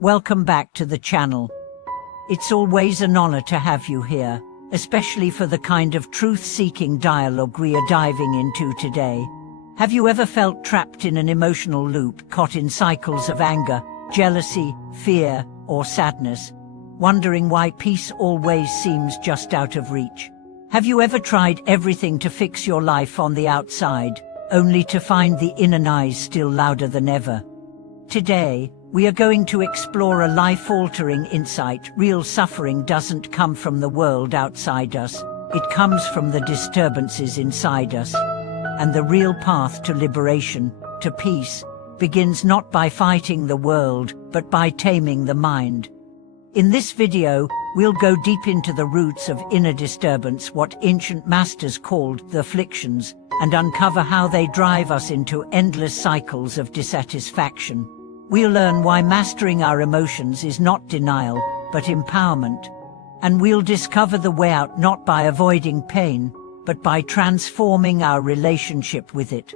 Welcome back to the channel. It's always an honor to have you here, especially for the kind of truth-seeking dialogue we are diving into today. Have you ever felt trapped in an emotional loop, caught in cycles of anger, jealousy, fear, or sadness, wondering why peace always seems just out of reach? Have you ever tried everything to fix your life on the outside, only to find the inner noise still louder than ever? Today, we are going to explore a life-altering insight. Real suffering doesn't come from the world outside us. It comes from the disturbances inside us. And the real path to liberation, to peace, begins not by fighting the world, but by taming the mind. In this video, we'll go deep into the roots of inner disturbance, what ancient masters called the afflictions, and uncover how they drive us into endless cycles of dissatisfaction. We'll learn why mastering our emotions is not denial, but empowerment. And we'll discover the way out not by avoiding pain, but by transforming our relationship with it.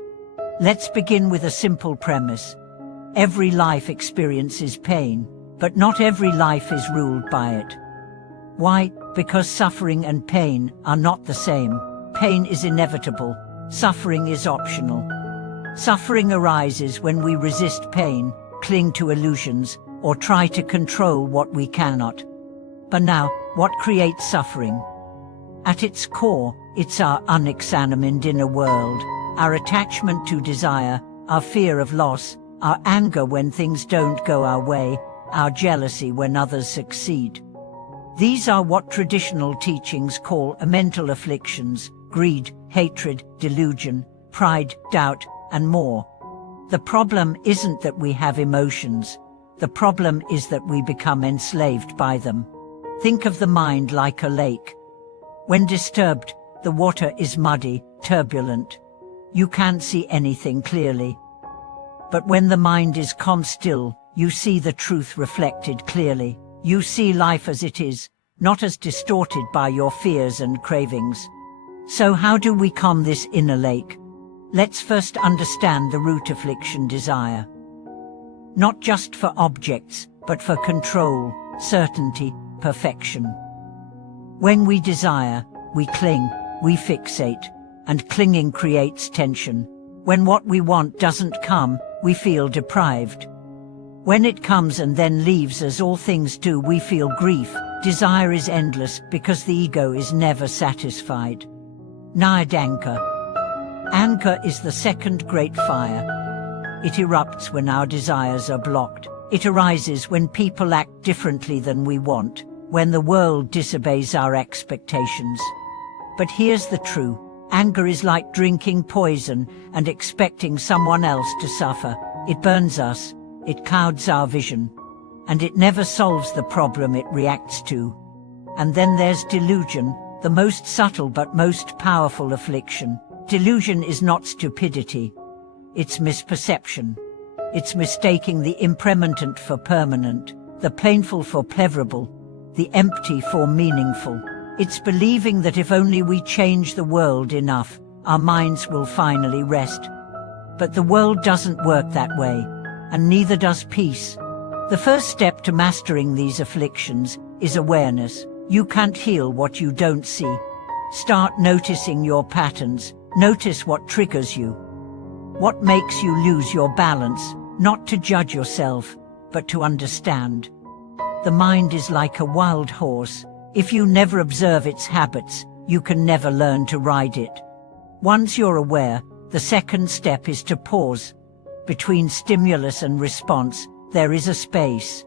Let's begin with a simple premise. Every life experiences pain, but not every life is ruled by it. Why? Because suffering and pain are not the same. Pain is inevitable. Suffering is optional. Suffering arises when we resist pain, cling to illusions, or try to control what we cannot. But now, what creates suffering? At its core, it's our unexamined inner world, our attachment to desire, our fear of loss, our anger when things don't go our way, our jealousy when others succeed. These are what traditional teachings call mental afflictions: greed, hatred, delusion, pride, doubt, and more. The problem isn't that we have emotions. The problem is that we become enslaved by them. Think of the mind like a lake. When disturbed, the water is muddy, turbulent. You can't see anything clearly. But when the mind is calm still, you see the truth reflected clearly. You see life as it is, not as distorted by your fears and cravings. So how do we calm this inner lake? Let's first understand the root affliction: desire. Not just for objects, but for control, certainty, perfection. When we desire, we cling, we fixate, and clinging creates tension. When what we want doesn't come, we feel deprived. When it comes and then leaves, as all things do, we feel grief. Desire is endless because the ego is never satisfied. Anger. Anger is the second great fire. It erupts when our desires are blocked. It arises when people act differently than we want, when the world disobeys our expectations. But here's the truth. Anger is like drinking poison and expecting someone else to suffer. It burns us, it clouds our vision, and it never solves the problem it reacts to. And then there's delusion, the most subtle but most powerful affliction. Delusion is not stupidity. It's misperception. It's mistaking the impermanent for permanent, the painful for pleasurable, the empty for meaningful. It's believing that if only we change the world enough, our minds will finally rest. But the world doesn't work that way, and neither does peace. The first step to mastering these afflictions is awareness. You can't heal what you don't see. Start noticing your patterns. Notice what triggers you. What makes you lose your balance, not to judge yourself, but to understand. The mind is like a wild horse. If you never observe its habits, you can never learn to ride it. Once you're aware, the second step is to pause. Between stimulus and response, there is a space.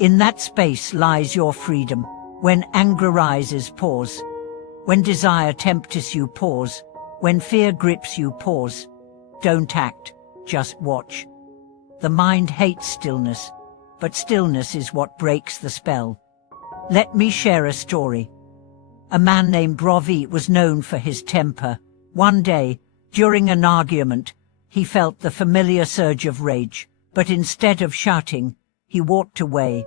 In that space lies your freedom. When anger rises, pause. When desire tempts you, pause. When fear grips you, pause. Don't act, just watch. The mind hates stillness, but stillness is what breaks the spell. Let me share a story. A man named Ravi was known for his temper. One day, during an argument, he felt the familiar surge of rage, but instead of shouting, he walked away.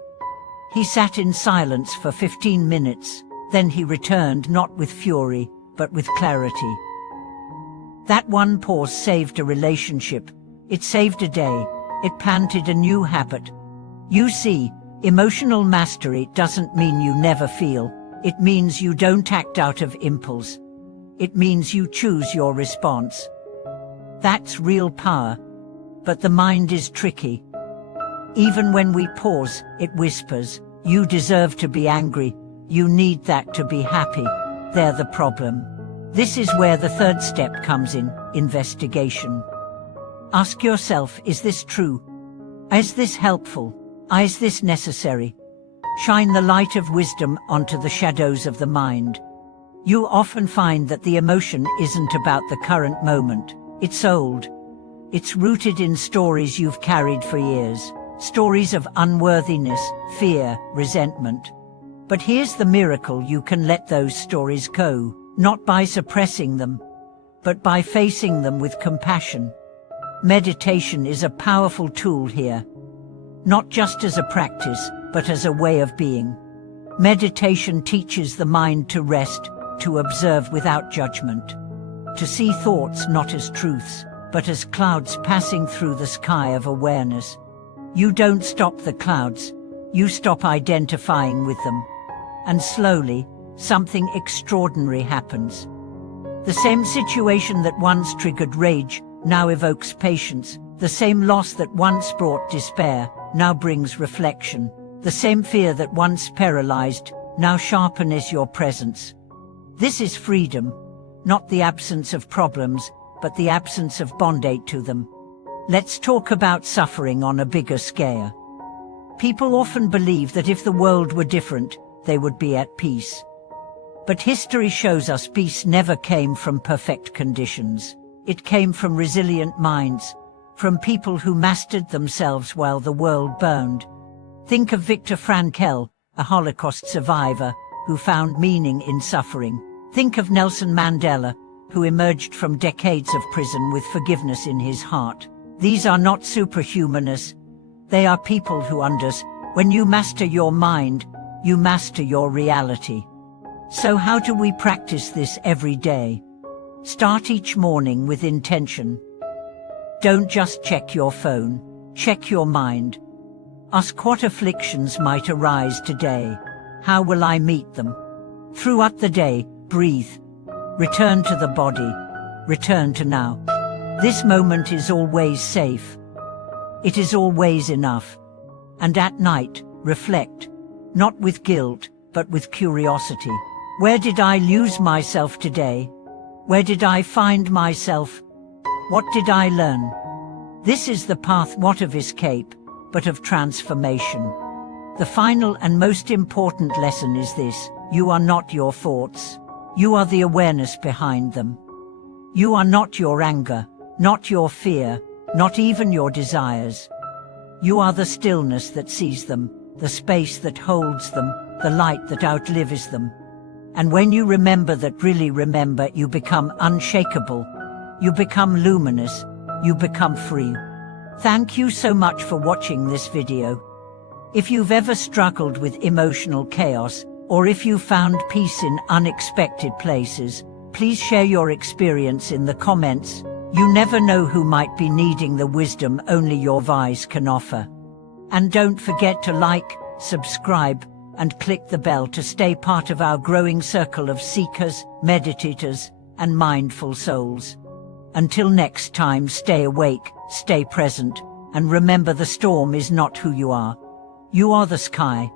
He sat in silence for 15 minutes, then he returned not with fury, but with clarity. That one pause saved a relationship. It saved a day. It planted a new habit. You see, emotional mastery doesn't mean you never feel. It means you don't act out of impulse. It means you choose your response. That's real power. But the mind is tricky. Even when we pause, it whispers, "You deserve to be angry. You need that to be happy." They're the problem. This is where the third step comes in, investigation. Ask yourself, is this true? Is this helpful? Is this necessary? Shine the light of wisdom onto the shadows of the mind. You often find that the emotion isn't about the current moment. It's old. It's rooted in stories you've carried for years. Stories of unworthiness, fear, resentment. But here's the miracle: you can let those stories go, not by suppressing them, but by facing them with compassion. Meditation is a powerful tool here, not just as a practice, but as a way of being. Meditation teaches the mind to rest, to observe without judgment, to see thoughts not as truths, but as clouds passing through the sky of awareness. You don't stop the clouds, you stop identifying with them. And slowly, something extraordinary happens. The same situation that once triggered rage now evokes patience. The same loss that once brought despair now brings reflection. The same fear that once paralyzed now sharpens your presence. This is freedom, not the absence of problems, but the absence of bondage to them. Let's talk about suffering on a bigger scale. People often believe that if the world were different, they would be at peace. But history shows us peace never came from perfect conditions. It came from resilient minds, from people who mastered themselves while the world burned. Think of Viktor Frankl, a Holocaust survivor who found meaning in suffering. Think of Nelson Mandela, who emerged from decades of prison with forgiveness in his heart. These are not superhumanists. They are people who understand. When you master your mind, you master your reality. So how do we practice this every day? Start each morning with intention. Don't just check your phone, check your mind. Ask what afflictions might arise today. How will I meet them? Throughout the day, breathe. Return to the body. Return to now. This moment is always safe. It is always enough. And at night, reflect, not with guilt, but with curiosity. Where did I lose myself today? Where did I find myself? What did I learn? This is the path not of escape, but of transformation. The final and most important lesson is this: you are not your thoughts. You are the awareness behind them. You are not your anger, not your fear, not even your desires. You are the stillness that sees them, the space that holds them, the light that outlives them. And when you remember that, really remember, you become unshakable. You become luminous. You become free. Thank you so much for watching this video. If you've ever struggled with emotional chaos, or if you found peace in unexpected places, please share your experience in the comments. You never know who might be needing the wisdom only your voice can offer. And don't forget to like, subscribe, and click the bell to stay part of our growing circle of seekers, meditators, and mindful souls. Until next time, stay awake, stay present, and remember, the storm is not who you are. You are the sky.